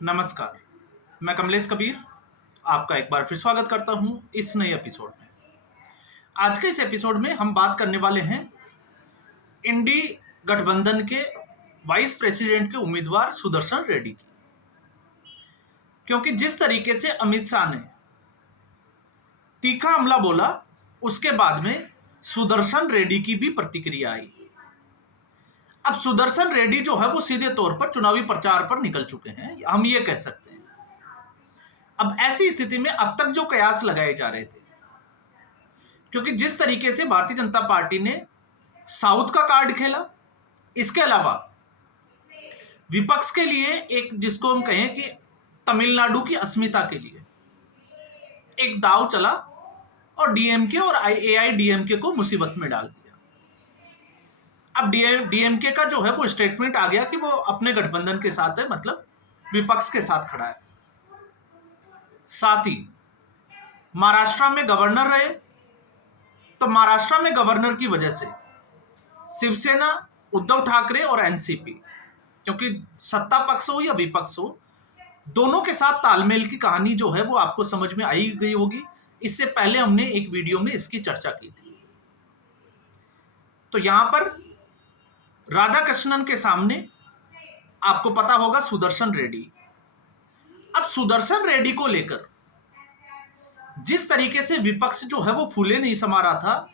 नमस्कार, मैं कमलेश कबीर आपका एक बार फिर स्वागत करता हूं इस नए एपिसोड में। आज के इस एपिसोड में हम बात करने वाले हैं इंडी गठबंधन के वाइस प्रेसिडेंट के उम्मीदवार सुदर्शन रेड्डी की। क्योंकि जिस तरीके से अमित शाह ने तीखा हमला बोला, उसके बाद में सुदर्शन रेड्डी की भी प्रतिक्रिया आई। अब सुदर्शन रेड्डी जो है वो सीधे तौर पर चुनावी प्रचार पर निकल चुके हैं, हम ये कह सकते हैं। अब ऐसी स्थिति में अब तक जो कयास लगाए जा रहे थे, क्योंकि जिस तरीके से भारतीय जनता पार्टी ने साउथ का कार्ड खेला, इसके अलावा विपक्ष के लिए एक जिसको हम कहें कि तमिलनाडु की अस्मिता के लिए एक दांव चला और डीएमके और एआईडीएमके को मुसीबत में डाल दिया। अब डीएमके का जो है वो स्टेटमेंट आ गया कि वो अपने गठबंधन के साथ है, मतलब विपक्ष के साथ खड़ा है। साथ ही महाराष्ट्र में गवर्नर रहे, तो महाराष्ट्र में गवर्नर की वजह से शिवसेना, उद्धव ठाकरे और एनसीपी, क्योंकि सत्ता पक्ष हो या विपक्ष हो, दोनों के साथ तालमेल की कहानी जो है वो आपको समझ में आई गई होगी। इससे पहले हमने एक वीडियो में इसकी चर्चा की थी। तो यहां पर राधा कृष्णन के सामने आपको पता होगा सुदर्शन रेड्डी। अब सुदर्शन रेड्डी को लेकर जिस तरीके से विपक्ष जो है वो फूले नहीं समा रहा था,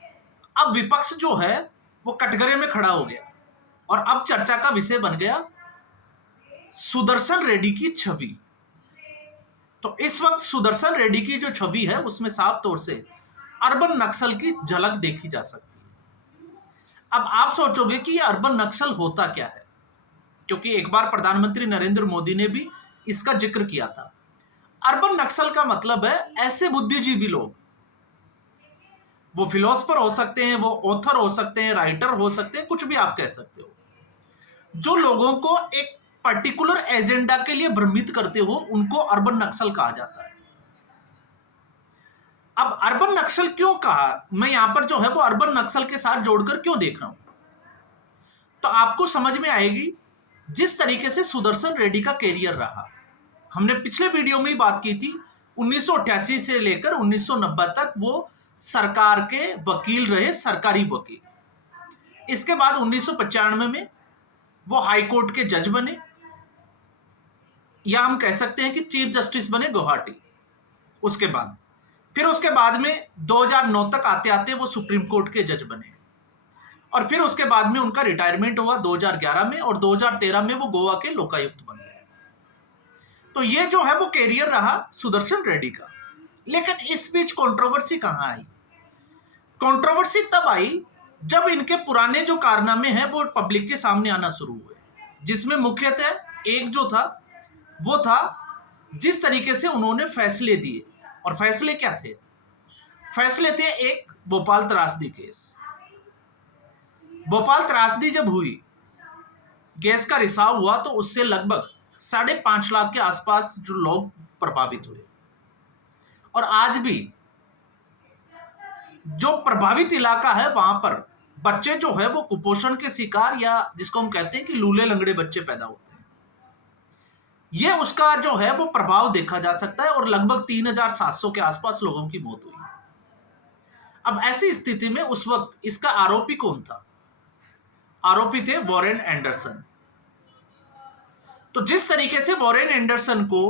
अब विपक्ष जो है वो कटघरे में खड़ा हो गया और अब चर्चा का विषय बन गया सुदर्शन रेड्डी की छवि। तो इस वक्त सुदर्शन रेड्डी की जो छवि है उसमें साफ तौर से अर्बन नक्सल की झलक देखी जा सकती है। अब आप सोचोगे कि ये अर्बन नक्सल होता क्या है, क्योंकि एक बार प्रधानमंत्री नरेंद्र मोदी ने भी इसका जिक्र किया था। अर्बन नक्सल का मतलब है ऐसे बुद्धिजीवी लोग, वो फिलोसफर हो सकते हैं, वो ऑथर हो सकते हैं, राइटर हो सकते हैं, कुछ भी आप कह सकते हो, जो लोगों को एक पर्टिकुलर एजेंडा के लिए भ्रमित करते हो, उनको अर्बन नक्सल कहा जाता है। अब अर्बन नक्सल क्यों कहा, मैं यहां पर जो है वो अर्बन नक्सल के साथ जोड़कर क्यों देख रहा हूं, तो आपको समझ में आएगी। जिस तरीके से सुदर्शन रेड्डी का कैरियर रहा, हमने पिछले वीडियो में ही बात की थी, 1988 से लेकर 1990 तक वो सरकार के वकील रहे, सरकारी वकील। इसके बाद 1995 में वो हाई कोर्ट के जज बने, या हम कह सकते हैं कि चीफ जस्टिस बने गुवाहाटी। उसके बाद में 2009 तक आते आते वो सुप्रीम कोर्ट के जज बने, और फिर उसके बाद में उनका रिटायरमेंट हुआ 2011 में, और 2013 में वो गोवा के लोकायुक्त बन गए। तो ये जो है वो कैरियर रहा सुदर्शन रेड्डी का। लेकिन इस बीच कंट्रोवर्सी कहां आई? कंट्रोवर्सी तब आई जब इनके पुराने जो कारनामे हैं वो पब्लिक के सामने आना शुरू हुए, जिसमें मुख्यतः एक जो था वो था जिस तरीके से उन्होंने फैसले दिए। और फैसले क्या थे? फैसले थे एक भोपाल त्रासदी केस। भोपाल त्रासदी जब हुई, गैस का रिसाव हुआ, तो उससे लगभग 5.5 लाख के आसपास जो लोग प्रभावित हुए। और आज भी जो प्रभावित इलाका है वहां पर बच्चे जो है वो कुपोषण के शिकार, या जिसको हम कहते हैं कि लूले लंगड़े बच्चे पैदा होते हैं। ये उसका जो है वो प्रभाव देखा जा सकता है, और लगभग 3700 के आसपास लोगों की मौत हुई। अब ऐसी स्थिति में उस वक्त इसका आरोपी कौन था? आरोपी थे वॉरेन एंडरसन। तो जिस तरीके से वॉरेन एंडरसन को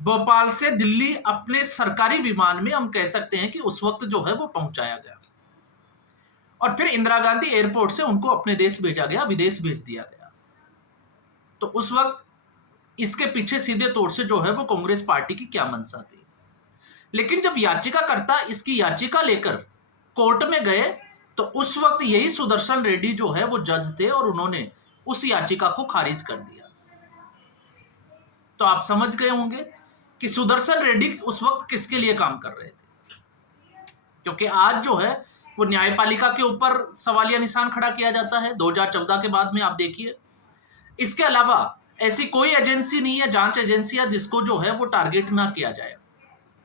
भोपाल से दिल्ली अपने सरकारी विमान में, हम कह सकते हैं कि उस वक्त जो है वो पहुंचाया गया, और फिर इंदिरा गांधी एयरपोर्ट से उनको अपने देश भेजा गया, विदेश भेज दिया गया। तो उस वक्त इसके पीछे सीधे तौर से जो है वो कांग्रेस पार्टी की क्या मंशा थी। लेकिन जब याचिकाकर्ता इसकी याचिका लेकर कोर्ट में गए, तो उस वक्त यही सुदर्शन रेड्डी जो है वो जज थे, और उन्होंने उस याचिका को खारिज कर दिया। तो आप समझ गए होंगे कि सुदर्शन रेड्डी उस वक्त किसके लिए काम कर रहे थे, क्योंकि आज जो है वो न्यायपालिका के ऊपर सवालिया निशान खड़ा किया जाता है 2014 के बाद में, आप देखिए। इसके अलावा ऐसी कोई एजेंसी नहीं है, जांच एजेंसियां, जिसको जो है वो टारगेट ना किया जाए।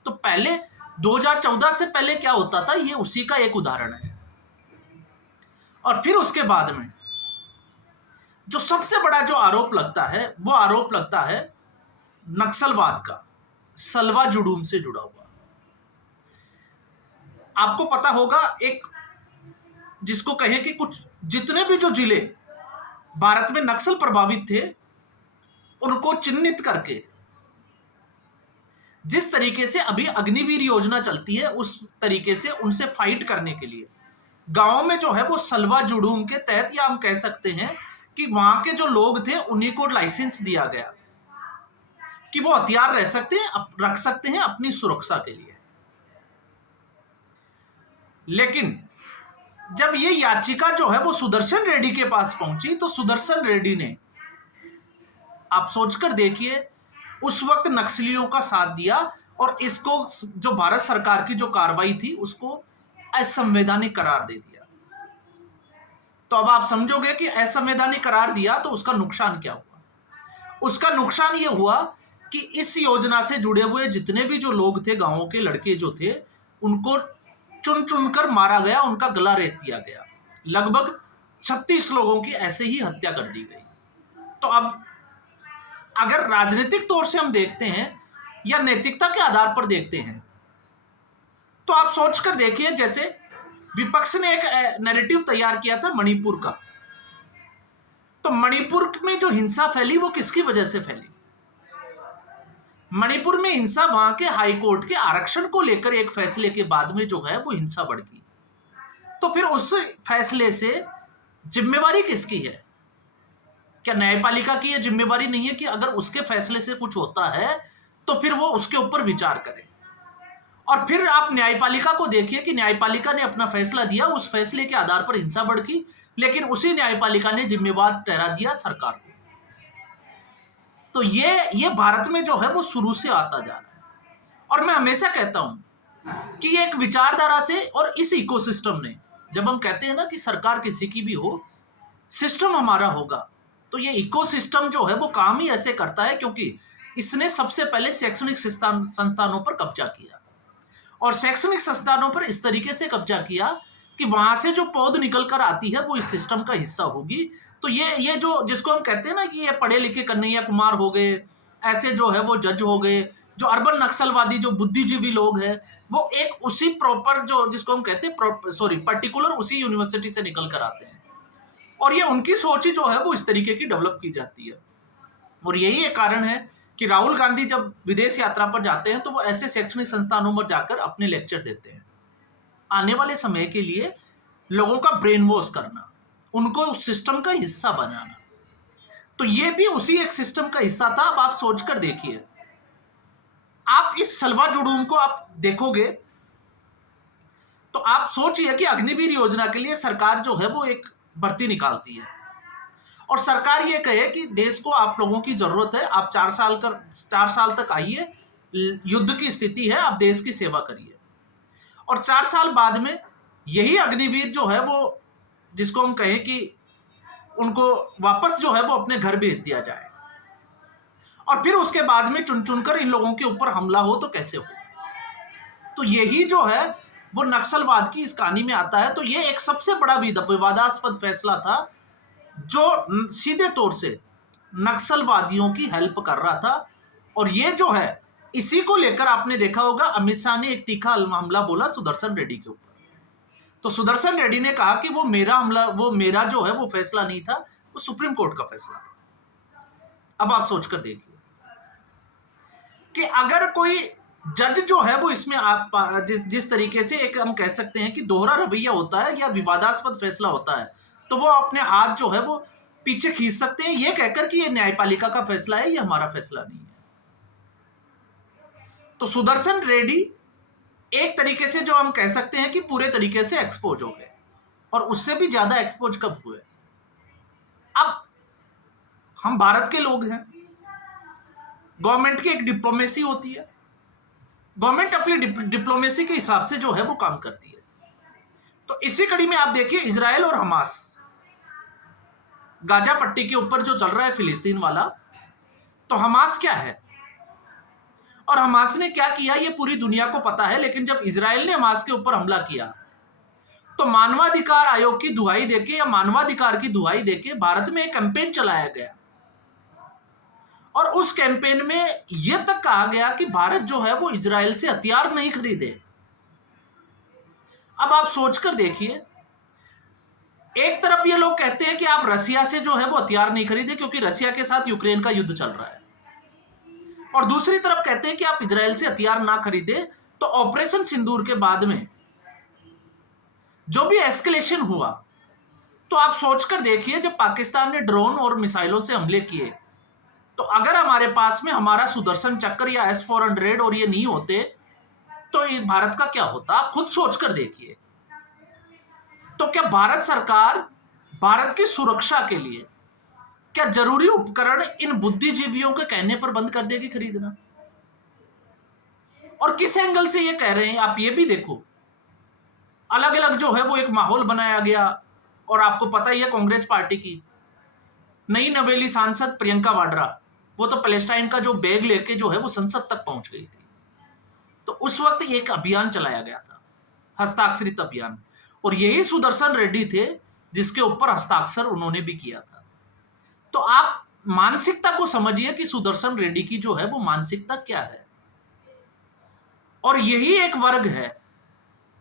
तो पहले 2014 से पहले क्या होता था, ये उसी का एक उदाहरण है। और फिर उसके बाद में जो सबसे बड़ा जो आरोप लगता है वो आरोप लगता है नक्सलवाद का सलवा जुडूम से जुड़ा हुआ। आपको पता होगा, एक जिसको कहें कि कुछ जितने भी जो जिले भारत में नक्सल प्रभावित थे उनको चिन्हित करके जिस तरीके से अभी अग्निवीर योजना चलती है उस तरीके से उनसे फाइट करने के लिए गांव में जो है वो सलवा जुडूम के तहत, या हम कह सकते हैं कि वहां के जो लोग थे उन्हीं को लाइसेंस दिया गया कि वो हथियार रख सकते हैं अपनी सुरक्षा के लिए। लेकिन जब ये याचिका जो है वो सुदर्शन रेड्डी के पास पहुंची तो सुदर्शन रेड्डी ने, आप सोचकर देखिए, उस वक्त नक्सलियों का साथ दिया और इसको जो भारत सरकार की जो कार्रवाई थी उसको असंवैधानिक करार दे दिया। तो अब आप समझोगे कि असंवैधानिक करार दिया तो उसका नुकसान क्या हुआ। उसका नुकसान यह हुआ कि इस योजना से जुड़े हुए जितने भी जो लोग थे, गांवों के लड़के जो थे, उनको चुन चुनकर मारा गया, उनका गला रेत दिया गया। लगभग 36 लोगों की ऐसे ही हत्या कर दी गई। तो अब अगर राजनीतिक तौर से हम देखते हैं या नैतिकता के आधार पर देखते हैं तो आप सोचकर देखिए, जैसे विपक्ष ने एक नैरेटिव तैयार किया था मणिपुर का, तो मणिपुर में जो हिंसा फैली वो किसकी वजह से फैली? मणिपुर में हिंसा वहां के हाई कोर्ट के आरक्षण को लेकर एक फैसले के बाद में जो है वो हिंसा बढ़ गई। तो फिर उस फैसले से जिम्मेवारी किसकी है? क्या न्यायपालिका की यह जिम्मेवारी नहीं है कि अगर उसके फैसले से कुछ होता है तो फिर वो उसके ऊपर विचार करे? और फिर आप न्यायपालिका को देखिए कि न्यायपालिका ने अपना फैसला दिया, उस फैसले के आधार पर हिंसा बढ़ गई, लेकिन उसी न्यायपालिका ने जिम्मेवार ठहरा दिया सरकार को। तो ये भारत में जो है वो शुरू से आता जा रहा है। और मैं हमेशा कहता हूं कि एक विचारधारा से और इस इकोसिस्टम ने, जब हम कहते हैं ना कि सरकार किसी की भी हो, सिस्टम हमारा होगा, तो ये इकोसिस्टम जो है वो काम ही ऐसे करता है क्योंकि इसने सबसे पहले शैक्षणिक संस्थानों पर कब्जा किया और शैक्षणिक संस्थानों पर इस तरीके से कब्जा किया कि वहां से जो पौध निकल कर आती है वो इस सिस्टम का हिस्सा होगी। तो ये जो जिसको हम कहते हैं ना कि ये पढ़े लिखे कन्हैया कुमार हो गए, ऐसे जो है वो जज हो गए, जो अर्बन नक्सलवादी जो बुद्धिजीवी लोग हैं, वो एक उसी प्रॉपर जो जिसको हम कहते हैं पर्टिकुलर उसी यूनिवर्सिटी से निकल कर आते हैं और ये उनकी सोच ही जो है वो इस तरीके की डेवलप की जाती है। और यही एक कारण है कि राहुल गांधी जब विदेश यात्रा पर जाते हैं तो वो ऐसे शैक्षणिक संस्थानों पर जाकर अपने लेक्चर देते हैं, आने वाले समय के लिए लोगों का ब्रेन वॉश करना, उनको उस सिस्टम का हिस्सा बनाना। तो ये भी उसी एक सिस्टम का हिस्सा था। अब आप सोचकर देखिए, आप इस सलवा जुडूम को आप देखोगे तो आप सोचिए कि अग्निवीर योजना के लिए सरकार जो है वो एक भर्ती निकालती है और सरकार ये कहे कि देश को आप लोगों की जरूरत है, आप 4 साल तक आइए, युद्ध की स्थिति है, आप देश की सेवा करिए। और 4 साल बाद में यही अग्निवीर जो है वो, जिसको हम कहें कि उनको वापस जो है वो अपने घर भेज दिया जाए और फिर उसके बाद में चुन चुनकर इन लोगों के ऊपर हमला हो तो कैसे हो? तो यही जो है वो नक्सलवाद की इस कहानी में आता है। तो ये एक सबसे बड़ा विवादास्पद फैसला था जो सीधे तौर से नक्सलवादियों की हेल्प कर रहा था। और ये जो है, इसी को लेकर आपने देखा होगा अमित शाह ने एक तीखा हमला बोला सुदर्शन रेड्डी के ऊपर। तो सुदर्शन रेड्डी ने कहा कि वो मेरा जो है वो फैसला नहीं था, वो सुप्रीम कोर्ट का फैसला था। अब आप सोचकर देखिए कि अगर कोई जज जो है वो इसमें आप जिस तरीके से एक हम कह सकते हैं कि दोहरा रवैया होता है या विवादास्पद फैसला होता है, तो वो अपने हाथ जो है वो पीछे खींच सकते हैं ये कहकर कि ये न्यायपालिका का फैसला है, ये हमारा फैसला नहीं है। तो सुदर्शन रेड्डी एक तरीके से जो हम कह सकते हैं कि पूरे तरीके से एक्सपोज हो गए, और उससे भी ज्यादा एक्सपोज कब हुए? अब हम भारत के लोग हैं, गवर्नमेंट की एक डिप्लोमेसी होती है, गवर्नमेंट अपनी डिप्लोमेसी के हिसाब से जो है वो काम करती है। तो इसी कड़ी में आप देखिए इजराइल और हमास, गाजा पट्टी के ऊपर जो चल रहा है फिलिस्तीन वाला, तो हमास क्या है और हमास ने क्या किया ये पूरी दुनिया को पता है। लेकिन जब इजराइल ने हमास के ऊपर हमला किया तो मानवाधिकार आयोग की दुहाई देके या मानवाधिकार की दुहाई देके भारत में एक कैंपेन चलाया गया और उस कैंपेन में यह तक कहा गया कि भारत जो है वो इजराइल से हथियार नहीं खरीदे। अब आप सोचकर देखिए, एक तरफ ये लोग कहते हैं कि आप रसिया से जो है वो हथियार नहीं खरीदे क्योंकि रसिया के साथ यूक्रेन का युद्ध चल रहा है, और दूसरी तरफ कहते हैं कि आप इजराइल से हथियार ना खरीदे। तो ऑपरेशन सिंदूर के बाद में जो भी एस्केलेशन हुआ, तो आप सोचकर देखिए, जब पाकिस्तान ने ड्रोन और मिसाइलों से हमले किए, तो अगर हमारे पास में हमारा सुदर्शन चक्र या S-400 और ये नहीं होते तो ये भारत का क्या होता? आप खुद सोचकर देखिए। तो क्या भारत सरकार भारत की सुरक्षा के लिए क्या जरूरी उपकरण इन बुद्धिजीवियों के कहने पर बंद कर देगी खरीदना? और किस एंगल से ये कह रहे हैं आप ये भी देखो। अलग अलग जो है वो एक माहौल बनाया गया, और आपको पता ही है कांग्रेस पार्टी की नई नवेली सांसद प्रियंका वाड्रा, वो तो पैलेस्टाइन का जो बैग लेके जो है वो संसद तक पहुंच गई थी। तो उस वक्त एक अभियान चलाया गया था, हस्ताक्षरित अभियान, और यही सुदर्शन रेड्डी थे जिसके ऊपर हस्ताक्षर उन्होंने भी किया था। तो आप मानसिकता को समझिए कि सुदर्शन रेड्डी की जो है वो मानसिकता क्या है। और यही एक वर्ग है,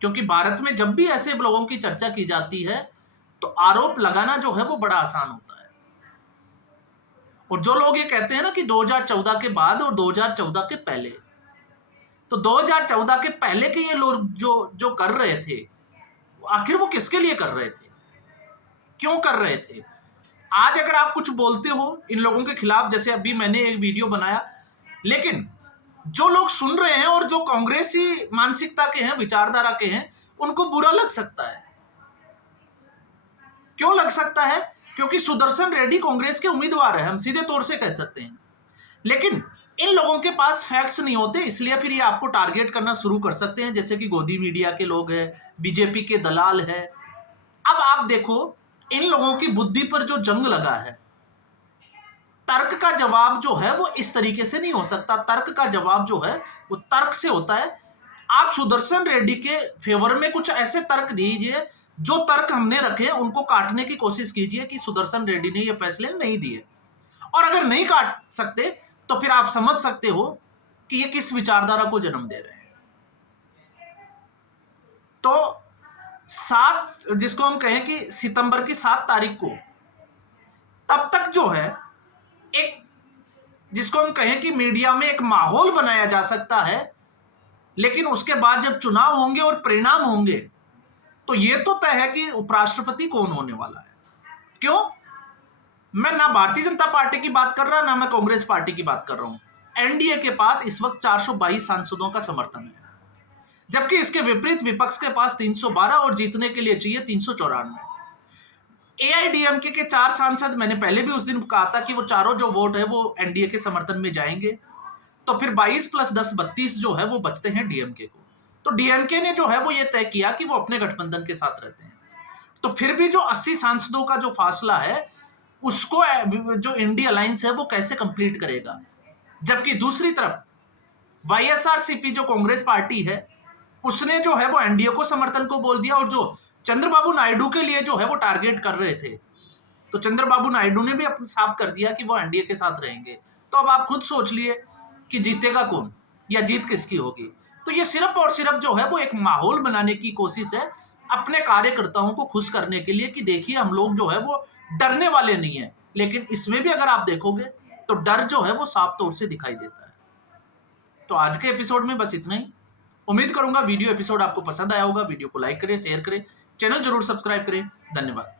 क्योंकि भारत में जब भी ऐसे लोगों की चर्चा की जाती है तो आरोप लगाना जो है वो बड़ा आसान होता है। और जो लोग ये कहते हैं ना कि 2014 के बाद और 2014 के पहले, तो 2014 के पहले के ये लोग जो जो कर रहे थे, आखिर वो किसके लिए कर रहे थे, क्यों कर रहे थे? आज अगर आप कुछ बोलते हो इन लोगों के खिलाफ, जैसे अभी मैंने एक वीडियो बनाया, लेकिन जो लोग सुन रहे हैं और जो कांग्रेसी मानसिकता के हैं, विचारधारा के हैं, उनको बुरा लग सकता है। क्यों लग सकता है? क्योंकि सुदर्शन रेड्डी कांग्रेस के उम्मीदवार है, हम सीधे तौर से कह सकते हैं। लेकिन इन लोगों के पास फैक्ट्स नहीं होते, इसलिए फिर ये आपको टारगेट करना शुरू कर सकते हैं, जैसे कि गोदी मीडिया के लोग हैं, बीजेपी के दलाल है। अब आप देखो, इन लोगों की बुद्धि पर जो जंग लगा है, तर्क का जवाब जो है वो इस तरीके से नहीं हो सकता। तर्क का जवाब जो है वो तर्क से होता है। आप सुदर्शन रेड्डी के फेवर में कुछ ऐसे तर्क दीजिए, जो तर्क हमने रखे उनको काटने की कोशिश कीजिए कि सुदर्शन रेड्डी ने ये फैसले नहीं दिए। और अगर नहीं काट सकते तो फिर आप समझ सकते हो कि ये किस विचारधारा को जन्म दे रहे हैं। तो 7, जिसको हम कहें कि सितंबर की 7 तारीख को, तब तक जो है एक, जिसको हम कहें कि मीडिया में एक माहौल बनाया जा सकता है, लेकिन उसके बाद जब चुनाव होंगे और परिणाम होंगे तो यह तो तय है कि उपराष्ट्रपति कौन होने वाला है। क्यों? मैं ना भारतीय जनता पार्टी की बात कर रहा, ना मैं कांग्रेस पार्टी की बात कर रहा हूं। एनडीए के पास इस वक्त 422 सांसदों का समर्थन है, जबकि इसके विपरीत विपक्ष के पास 312 और जीतने के लिए चाहिए 394। एआईडीएमके के 4 सांसद, मैंने पहले भी उस दिन कहा था कि वो चारों जो वोट है वो एनडीए के समर्थन में जाएंगे, तो फिर 22 + 10 32 जो है वो बचते हैं डीएमके को। तो डीएमके ने जो है वो ये तय किया कि वो अपने गठबंधन के साथ रहते हैं। तो फिर भी जो 80 सांसदों का जो फासला है, उसको जो इंडिया अलायंस है वो कैसे कंप्लीट करेगा? जबकि दूसरी तरफ वाईएसआरसीपी जो कांग्रेस पार्टी है, उसने जो है वो एनडीए को समर्थन को बोल दिया, और जो चंद्रबाबू नायडू के लिए जो है वो टारगेट कर रहे थे, तो चंद्रबाबू नायडू ने भी अपने साफ कर दिया कि वो एनडीए के साथ रहेंगे। तो अब आप खुद सोच लिए कि जीतेगा कौन या जीत किसकी होगी। तो ये सिर्फ और सिर्फ जो है वो एक माहौल बनाने की कोशिश है अपने कार्यकर्ताओं को खुश करने के लिए, कि देखिए हम लोग जो है वो डरने वाले नहीं है। लेकिन इसमें भी अगर आप देखोगे तो डर जो है वो साफ तौर से दिखाई देता है। तो आज के एपिसोड में बस इतना ही। उम्मीद करूंगा वीडियो एपिसोड आपको पसंद आया होगा। वीडियो को लाइक करें, शेयर करें, चैनल जरूर सब्सक्राइब करें। धन्यवाद।